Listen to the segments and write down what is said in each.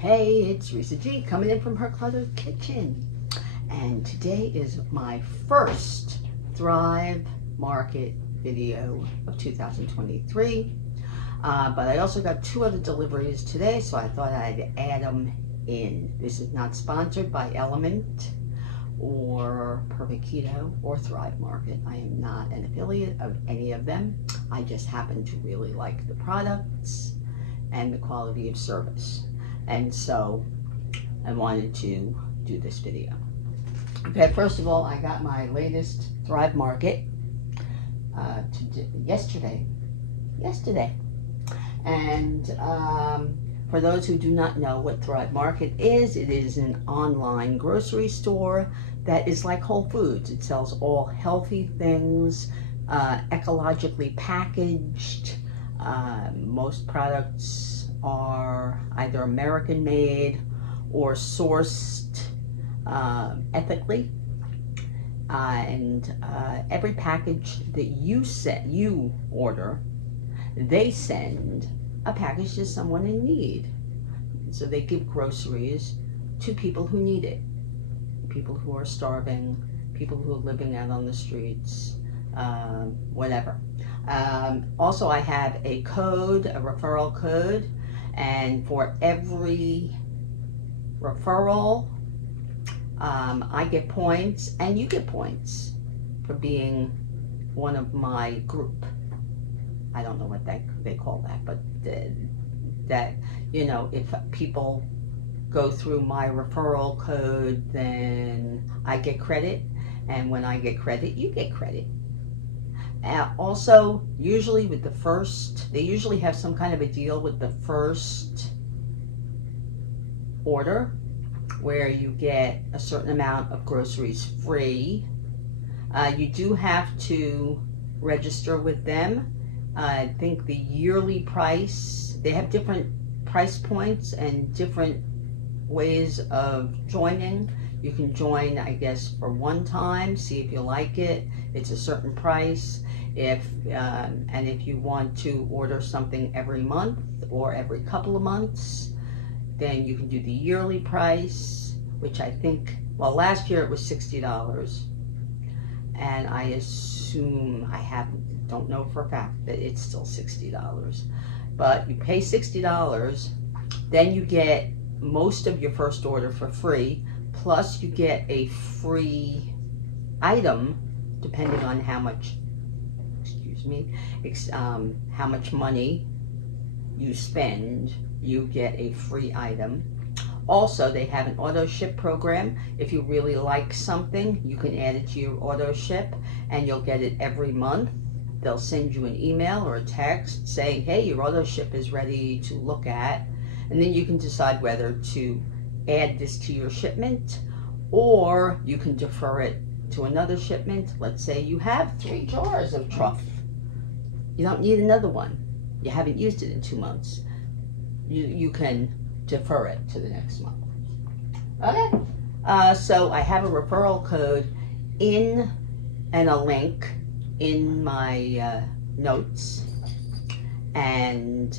Hey, it's Risa G coming in from her cluttered kitchen. And today is my first Thrive Market video of 2023. But I also got 2 other deliveries today, so I thought I'd add them in. This is not sponsored by LMNT or Perfect Keto or Thrive Market. I am not an affiliate of any of them. I just happen to really like the products and the quality of service. And so I wanted to do this video. Okay, first of all, I got my latest Thrive Market yesterday. And for those who do not know what Thrive Market is, it is an online grocery store that is like Whole Foods. It sells all healthy things, ecologically packaged. Most products are either American made or sourced ethically, and every package that you order, they send a package to someone in need. So they give groceries to people who need it, people who are starving, people who are living out on the streets, whatever. Also, I have a code, a referral code, and for every referral, I get points, and you get points for being one of my group. I don't know what they call that, but that, you know, if people go through my referral code, then I get credit, and when I get credit, you get credit. Also, usually with the first, they usually have some kind of a deal with the first order where you get a certain amount of groceries free. You do have to register with them. I think the yearly price, they have different price points and different ways of joining. You can join, I guess, for one time, see if you like it. It's a certain price. And if you want to order something every month or every couple of months, then you can do the yearly price, which I think, well, last year it was $60. And I assume, don't know for a fact that it's still $60. But you pay $60, then you get most of your first order for free, plus you get a free item depending on how much, how much money you spend, you get a free item. Also, they have an auto ship program. If you really like something, you can add it to your auto ship and you'll get it every month. They'll send you an email or a text saying, hey, your auto ship is ready to look at. And then you can decide whether to add this to your shipment, or you can defer it to another shipment. Let's say you have 3 jars of Truff. You don't need another one. You haven't used it in 2 months. You can defer it to the next month. Okay. So I have a referral code and a link in my notes. And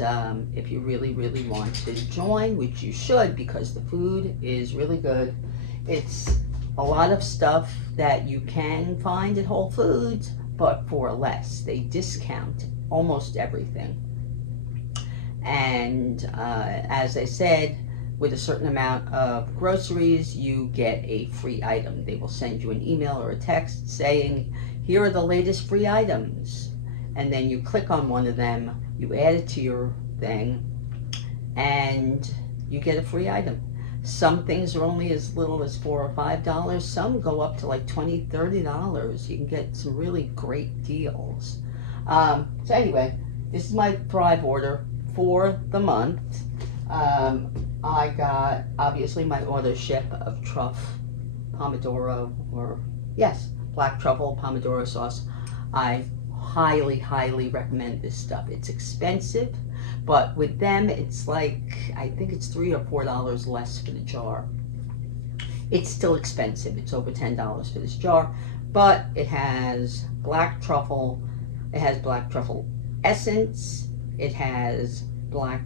if you really, really want to join, which you should because the food is really good. It's a lot of stuff that you can find at Whole Foods, but for less. They discount almost everything. And as I said, with a certain amount of groceries, you get a free item. They will send you an email or a text saying, here are the latest free items. And then you click on one of them, you add it to your thing, and you get a free item. Some things are only as little as $4 or $5. Some go up to like $20, $30. You can get some really great deals. So anyway, this is my Thrive order for the month. I got, obviously, my auto ship of Truff Pomodoro, or yes, black truffle Pomodoro sauce. I highly, highly recommend this stuff. It's expensive, but with them, it's like, I think it's $3 or $4 less for the jar. It's still expensive. It's over $10 for this jar, but it has black truffle. It has black truffle essence. It has black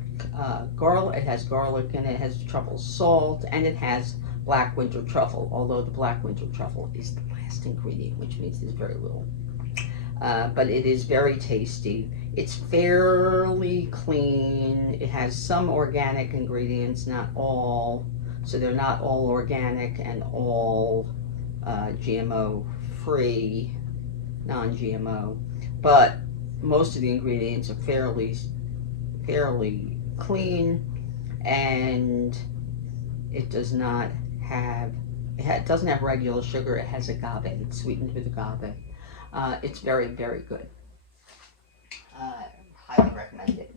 garlic. It has garlic in it. It has truffle salt, and it has black winter truffle. Although the black winter truffle is the last ingredient, which means there's very little. But it is very tasty. It's fairly clean. It has some organic ingredients, not all. So they're not all organic and all GMO free, non-GMO. But most of the ingredients are fairly clean, and it does not have, it doesn't have regular sugar. It has agave. It's sweetened with agave. It's very, very good. Highly recommend it.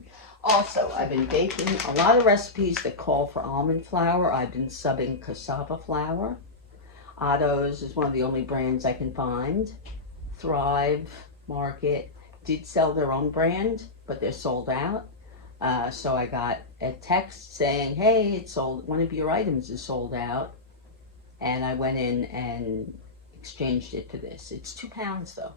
Also, I've been baking a lot of recipes that call for almond flour. I've been subbing cassava flour. Otto's is one of the only brands I can find. Thrive Market did sell their own brand, but they're sold out. So I got a text saying, hey, it's sold, one of your items is sold out. And I went in and exchanged it for this. It's 2 pounds though.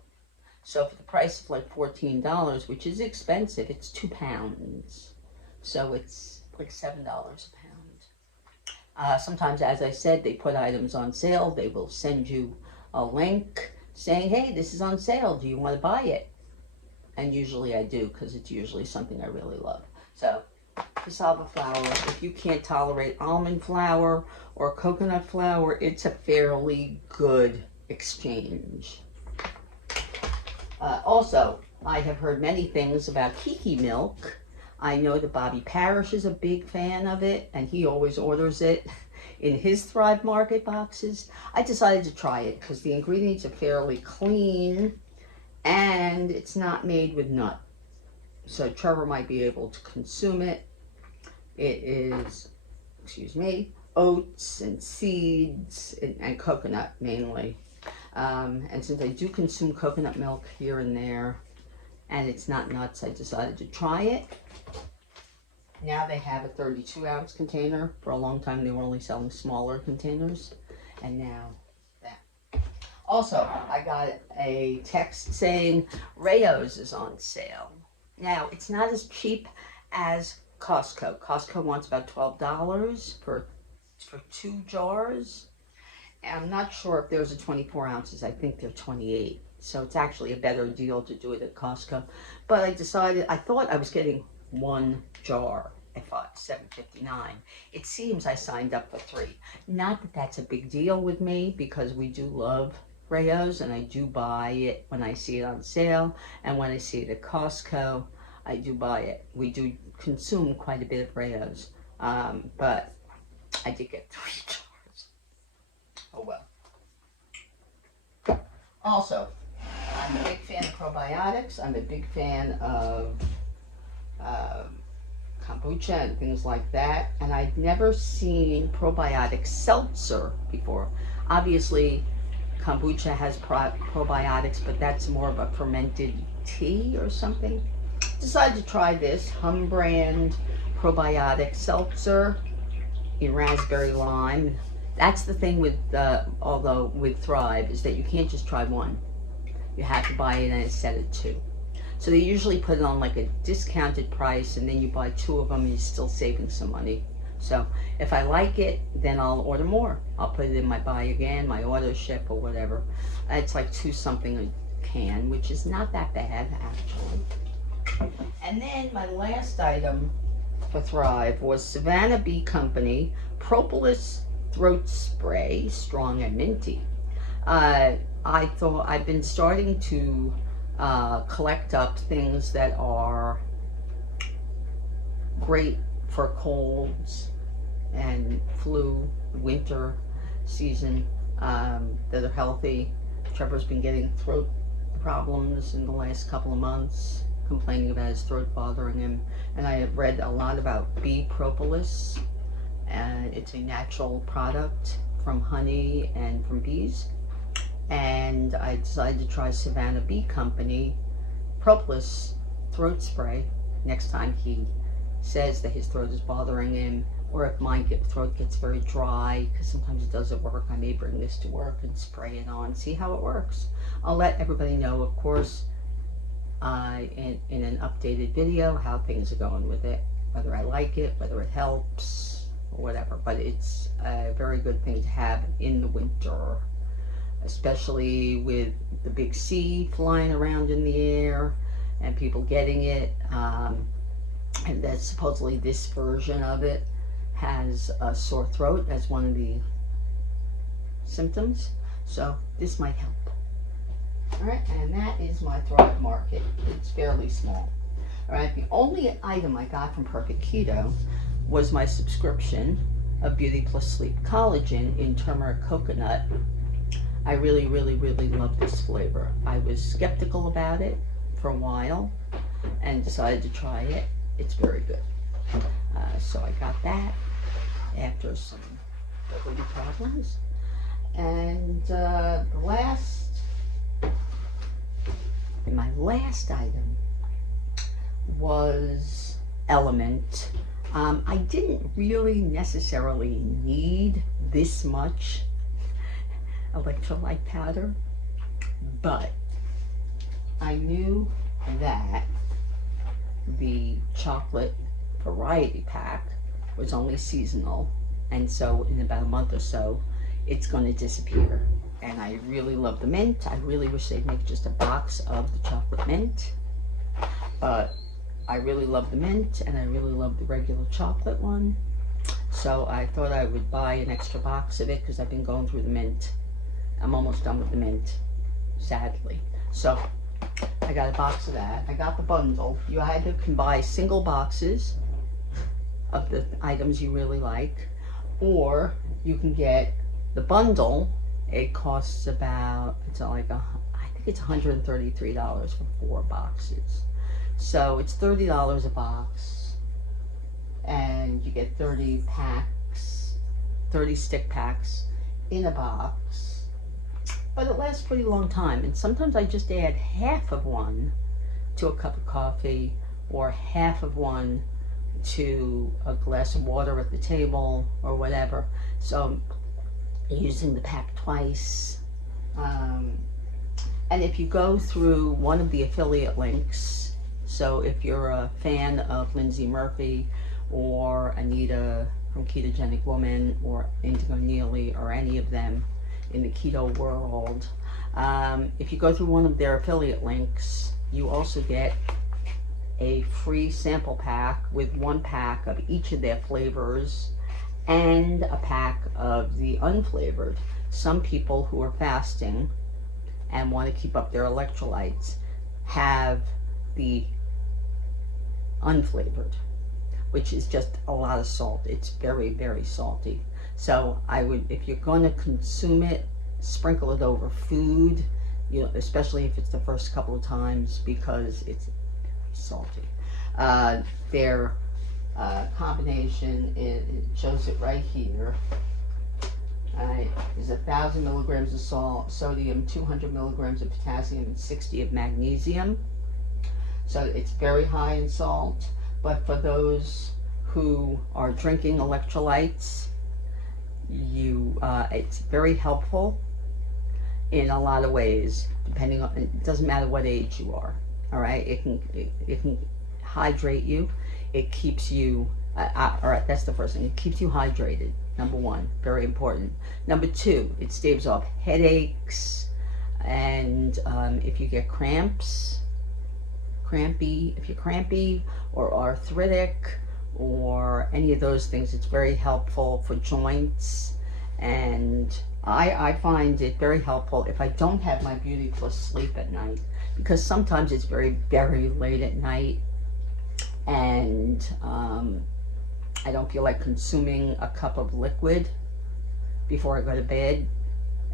So for the price of like $14, which is expensive, it's 2 pounds. So it's like $7 a pound. Sometimes, as I said, they put items on sale. They will send you a link saying, hey, this is on sale. Do you want to buy it? And usually I do, because it's usually something I really love. So cassava flour, if you can't tolerate almond flour or coconut flour, it's a fairly good exchange. Also, I have heard many things about Kiki milk. I know that Bobby Parrish is a big fan of it, and he always orders it in his Thrive Market boxes. I decided to try it because the ingredients are fairly clean, and it's not made with nut. So Trevor might be able to consume it. It is, excuse me, oats and seeds and coconut mainly. And since I do consume coconut milk here and there, and it's not nuts, I decided to try it. Now they have a 32-ounce container. For a long time, they were only selling smaller containers, and now that. Also, I got a text saying Rayo's is on sale. Now, it's not as cheap as Costco. Costco wants about $12 for 2 jars. I'm not sure if there's a 24 ounces. I think they're 28. So it's actually a better deal to do it at Costco. But I decided, I thought I was getting 1 jar at $7.59. It seems I signed up for 3. Not that that's a big deal with me, because we do love Rayo's, and I do buy it when I see it on sale. And when I see it at Costco, I do buy it. We do consume quite a bit of Rayo's. But I did get 3 jars. Oh well. Also, I'm a big fan of probiotics. I'm a big fan of kombucha and things like that. And I'd never seen probiotic seltzer before. Obviously, kombucha has probiotics, but that's more of a fermented tea or something. Decided to try this Humm brand probiotic seltzer in raspberry lime. That's the thing with, although with Thrive, is that you can't just try one. You have to buy it in a set of 2. So they usually put it on like a discounted price, and then you buy 2 of them and you're still saving some money. So if I like it, then I'll order more. I'll put it in my buy again, my auto ship or whatever. It's like $2 something a can, which is not that bad actually. And then my last item for Thrive was Savannah Bee Company Propolis throat spray, strong and minty. I thought I've been starting to collect up things that are great for colds and flu, winter season, that are healthy. Trevor's been getting throat problems in the last couple of months, complaining about his throat bothering him. And I have read a lot about bee propolis. And it's a natural product from honey and from bees. And I decided to try Savannah Bee Company Propolis throat spray next time he says that his throat is bothering him, or if my throat gets very dry, because sometimes it doesn't work. I may bring this to work and spray it on, see how it works. I'll let everybody know, of course, in an updated video how things are going with it. whether I like it, whether it helps, or whatever. But it's a very good thing to have in the winter, especially with the big C flying around in the air and people getting it. And that supposedly this version of it has a sore throat as one of the symptoms. So this might help. All right, and that is my Thrive Market. It's fairly small. All right, the only item I got from Perfect Keto was my subscription of Beauty Plus Sleep Collagen in Turmeric Coconut. I really, really, really love this flavor. I was skeptical about it for a while and decided to try it. It's very good. So I got that after some mobility problems. And my last item was LMNT. I didn't really necessarily need this much electrolyte powder, but I knew that the chocolate variety pack was only seasonal, and so in about a month or so it's going to disappear. And I really love the mint. I really wish they'd make just a box of the chocolate mint, but I really love the mint and I really love the regular chocolate one, so I thought I would buy an extra box of it because I've been going through the mint. I'm almost done with the mint, sadly. So I got a box of that. I got the bundle. You either can buy single boxes of the items you really like, or you can get the bundle. It costs about, I think it's $133 for 4 boxes. So it's $30 a box, and you get 30 packs, 30 stick packs in a box. But it lasts a pretty long time, and sometimes I just add half of one to a cup of coffee, or half of one to a glass of water at the table, or whatever. So using the pack twice. And if you go through one of the affiliate links, so if you're a fan of Lindsay Murphy or Anita from Ketogenic Woman or Indigo Neely or any of them in the keto world, if you go through one of their affiliate links, you also get a free sample pack with 1 pack of each of their flavors and a pack of the unflavored. Some people who are fasting and want to keep up their electrolytes have the unflavored, which is just a lot of salt. It's very, very salty. So I would, if you're going to consume it, sprinkle it over food, you know, especially if it's the first couple of times, because it's salty. Their combination, it shows it right here. Is 1,000 milligrams of sodium, 200 milligrams of potassium, and 60 of magnesium. So it's very high in salt. But for those who are drinking electrolytes, it's very helpful in a lot of ways. Depending on, it doesn't matter what age you are. All right, it can hydrate you. It keeps you. All right, that's the first thing. It keeps you hydrated. Number 1, very important. Number 2, it staves off headaches, and if you get if you're crampy or arthritic or any of those things, it's very helpful for joints. And I find it very helpful if I don't have my Beauty Plus Sleep at night, because sometimes it's very, very late at night and I don't feel like consuming a cup of liquid before I go to bed.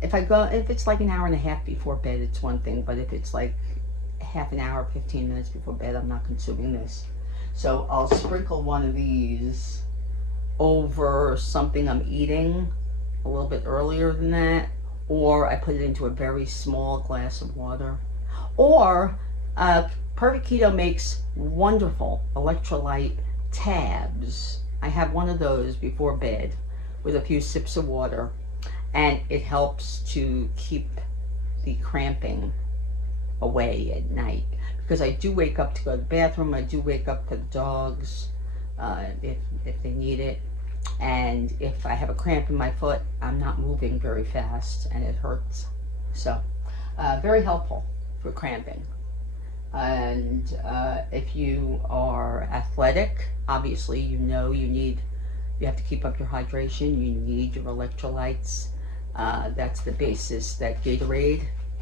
If it's like an hour and a half before bed, it's one thing, but if it's like half an hour, 15 minutes before bed, I'm not consuming this. So I'll sprinkle one of these over something I'm eating a little bit earlier than that, or I put it into a very small glass of water. Or Perfect Keto makes wonderful electrolyte tabs. I have one of those before bed with a few sips of water, and it helps to keep the cramping away at night, because I do wake up to go to the bathroom, I do wake up for the dogs, if they need it. And if I have a cramp in my foot, I'm not moving very fast and it hurts. So very helpful for cramping. And if you are athletic, obviously you have to keep up your hydration. You need your electrolytes. That's the basis that Gatorade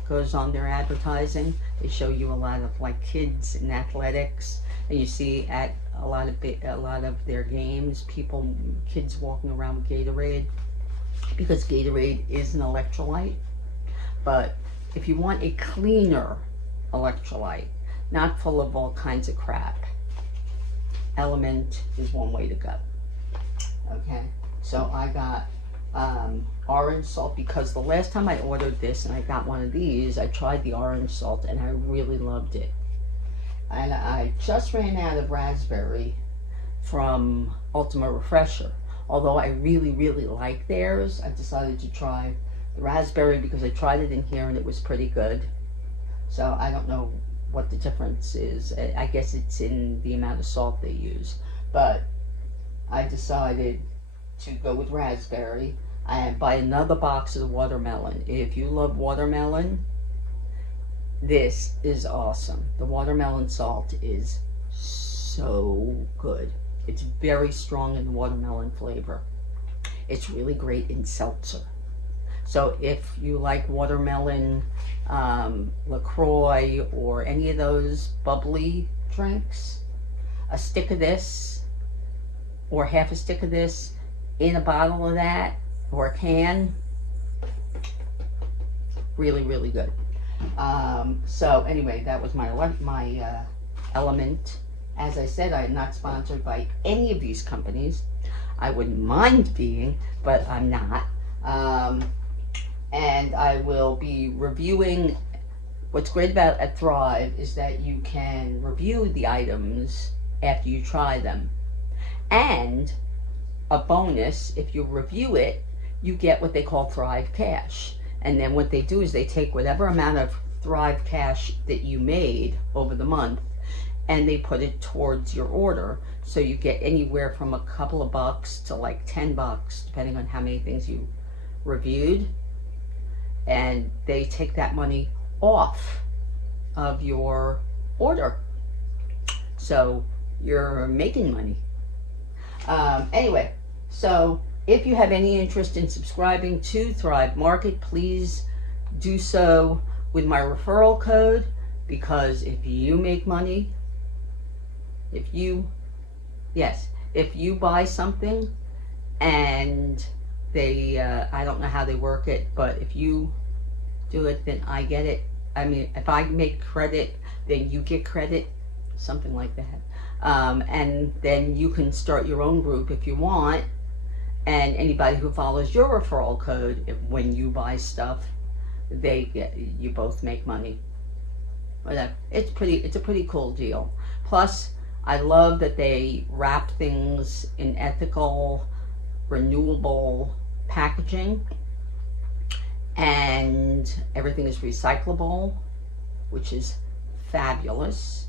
goes on their advertising. They show you a lot of like kids in athletics, and you see at a lot of their games, kids walking around with Gatorade, because Gatorade is an electrolyte. But if you want a cleaner electrolyte, not full of all kinds of crap, LMNT is one way to go. Okay, so I got orange salt, because the last time I ordered this and I got one of these, I tried the orange salt and I really loved it. And I just ran out of raspberry from Ultimate Refresher. Although I really, really like theirs, I decided to try the raspberry because I tried it in here and it was pretty good. So I don't know what the difference is. I guess it's in the amount of salt they use. But I decided to go with raspberry and buy another box of the watermelon. If you love watermelon, this is awesome. The watermelon salt is so good. It's very strong in the watermelon flavor. It's really great in seltzer. So if you like watermelon, LaCroix, or any of those bubbly drinks, a stick of this or half a stick of this in a bottle of that or a can, really, really good. So anyway, that was my LMNT. As I said, I am not sponsored by any of these companies. I wouldn't mind being, but I'm not. And I will be reviewing. What's great about at Thrive is that you can review the items after you try them. And a bonus, if you review it, you get what they call Thrive Cash. And then what they do is they take whatever amount of Thrive Cash that you made over the month and they put it towards your order. So you get anywhere from a couple of bucks to like $10, depending on how many things you reviewed. And they take that money off of your order. So you're making money. Anyway, so if you have any interest in subscribing to Thrive Market, please do so with my referral code, because if you make money, if you buy something and they, I don't know how they work it, but if you do it, then I get it. I mean, if I make credit, then you get credit, something like that. And then you can start your own group if you want. And anybody who follows your referral code, when you buy stuff, you both make money. Whatever. It's a pretty cool deal. Plus, I love that they wrap things in ethical, renewable packaging, and everything is recyclable, which is fabulous.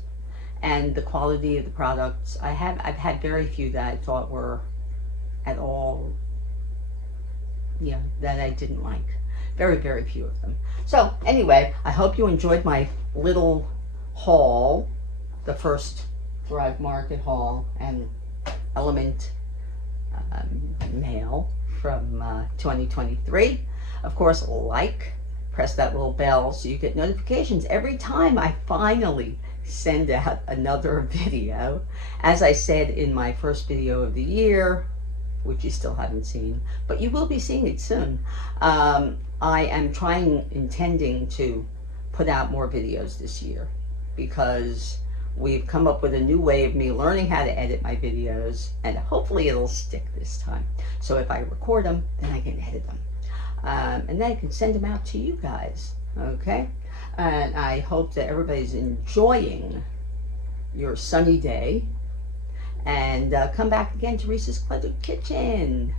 And the quality of the products, I've had very few that I thought were at all, that I didn't like. Very, very few of them. So anyway, I hope you enjoyed my little haul, the first Thrive Market haul and LMNT mail from 2023. Of course, press that little bell so you get notifications every time I finally send out another video. As I said in my first video of the year, which you still haven't seen, but you will be seeing it soon. I am intending to put out more videos this year, because we've come up with a new way of me learning how to edit my videos, and hopefully it'll stick this time. So if I record them, then I can edit them. And then I can send them out to you guys, okay? And I hope that everybody's enjoying your sunny day. And come back again to Reese's Cluttered Kitchen.